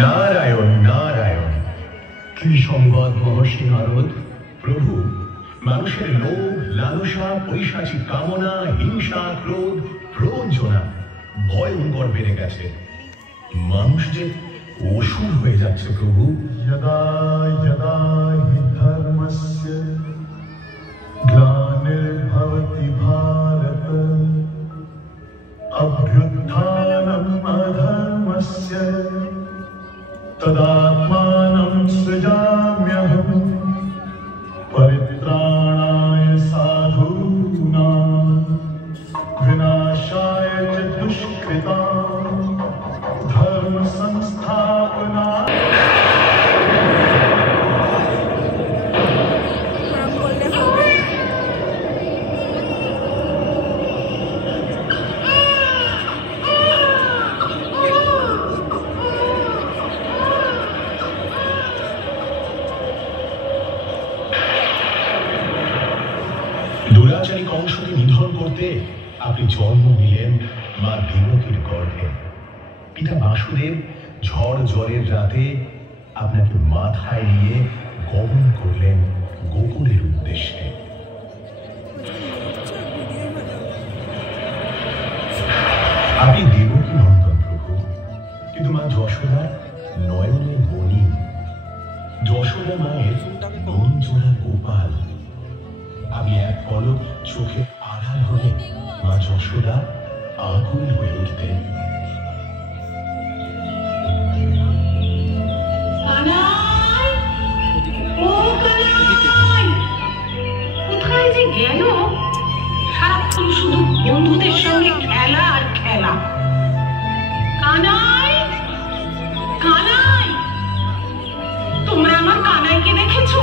নারায়ণ নারায়ণ। কি সংবাদ মহর্ষি নারদ? প্রভু, মানুষের লোভ, লালসা, পৈশাচিক কামনা, হিংসা, ক্রোধ, প্রবঞ্চনা ভয়ঙ্কর বেড়ে গেছে। মানুষ যে অসুর হয়ে যাচ্ছে প্রভু। যদা যদা হি ধর্মস্য গ্লানির্ভবতি ভারত অভ্যুত্থানম অধর্মস্য তদাত্মানম সৃজাম্যহম পরিত্রাণায় সাধূনাং विनाशाय च दुष्कृतां धर्म संस्थापना। দুরাচারী কংসকে নিধন করতে আপনি জন্ম নিলেন মা দেবকীর গর্ভে। পিতা বাসুদেব ঝড় জ্বরের রাতে আপনাকে মাথায় নিয়ে গমন করলেন গোকুলের উদ্দেশ্যে। আপনি দেবকী নন্দন প্রভু, কিন্তু মা যশোদা নয়নের মণি। যশোদা মায়ের নঞ্জোড়া গোপাল। আমি এক পলক চোখে আড়াল হলে মা যশোদা আকুল হয়ে উঠতেন। কোথায় যে গেল? সারাক্ষণ শুধু বন্ধুদের সঙ্গে খেলা আর খেলা। কানাই, কানাই, তোমরা আমার কানাইকে দেখেছো?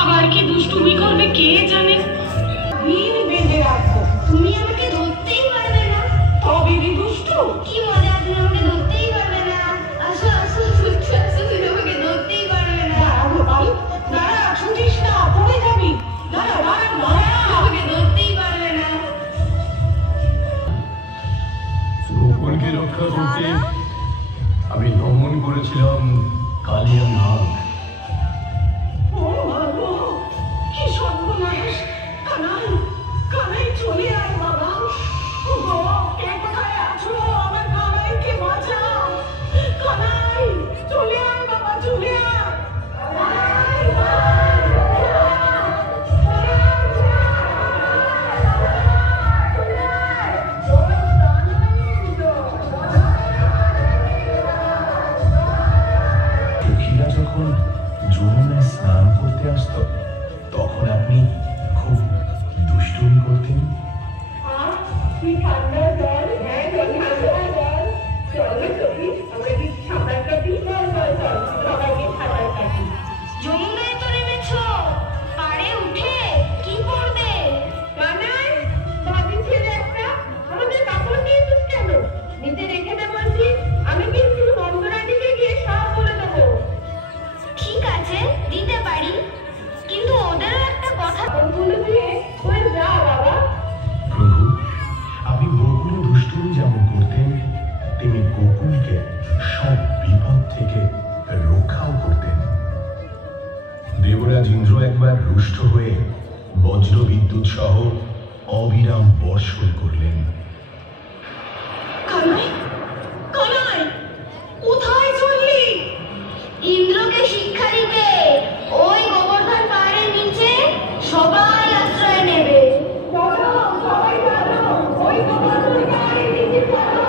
আবার কি দুষ্টুমি করবে কে জানে। দিন বেঁধে রাখো, তুমি আমাকে ধরতেই পারবে না। তবে দুষ্টু কি মজা, তুমি আমাকে ধরতেই পারবে না। আসো আসো ছুটছো, আসো, তুমি আমাকে ধরতেই পারবে না। দাঁড়া, ছুটিস না, পড়ে যাবি। দাঁড়া দাঁড়া দাঁড়া, আমাকে ধরতেই পারবে না। গোকুলকে রক্ষা করতে আমি ভ্রমণ করেছিলাম কালিয়া নাগ। কি সর্বনাশ! কানাই, কানাই চলে আয় বাবা। কে কোথায় আছো? আমার কানাইকে বাঁচাও। কানাই চলে আয় বাবা, চলে আয়। সখীরা যখন যমুনায় স্নান করতে আসত, তখন আপনি খুব দুষ্টুমি করতেন। তুই ঠান্ডা জল, হ্যাঁ ঠান্ডা জল, চলো ছবি, আমরা কি সাঁতার কাটি? চল চল চল, সবাইকে সাঁতার কাটি। যমুনায় তো নেমেছো, পাড়ে উঠে কি করবে? কানাই, বাদি ছেলে একটা, আমাদের কাপড় নিয়েছিস কেন? নিতে রেখে দে বলছি, আমি কিন্তু নন্দরানীকে গিয়ে সব বলে দেবো। ঠিক আছে, দিতে পারি, কিন্তু ওদেরও একটা কথা বলে দিয়ে ওই যা বাবা। প্রভু, আপনি গোকুলে দুষ্টুমি যেমন করতেন, তেমনি গোকুলকে সব বিপদ থেকে রক্ষাও করতেন। দেবরাজ ইন্দ্র একবার রুষ্ট হয়ে বজ্র বিদ্যুৎ সহ অবিরাম বর্ষণ করলেন। কানাই, কানাই, কোথায় চললি? ইন্দ্রকে শিক্ষা দিতে ওই গোবর্ধন পাহাড়ের নিচে সবাই আশ্রয় নেবে। চলো সবাই চলো, ওই গোবর্ধন পাহাড়ের নিচে চলো।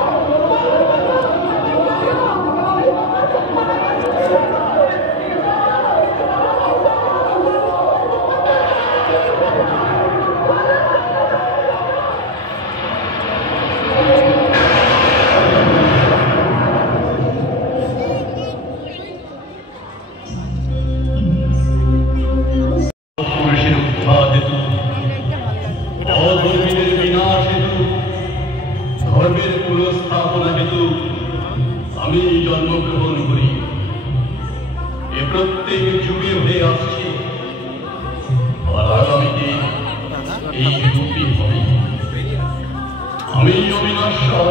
পুরুষের উদ্ধার হেতু, অধর্মীদের বিনাশ হেতু, ধর্মের পুনঃস্থাপনা হেতু আমি জন্মগ্রহণ করি। এ প্রত্যেক যুগে হয়ে আসছে, আর আগামীতে এই রূপই হবে। আমি অবিনাশ্বর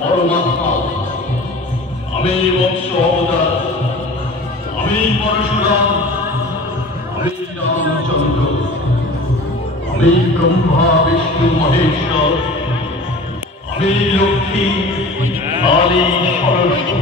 পরমাত্মা, আমি মৎস্য অবতার, আমি পরশুরাম, আমি রামচন্দ্র, আমি ব্রহ্মা বিষ্ণু মহেশ্বর, আমি লক্ষ্মী কালী সরস্বতী।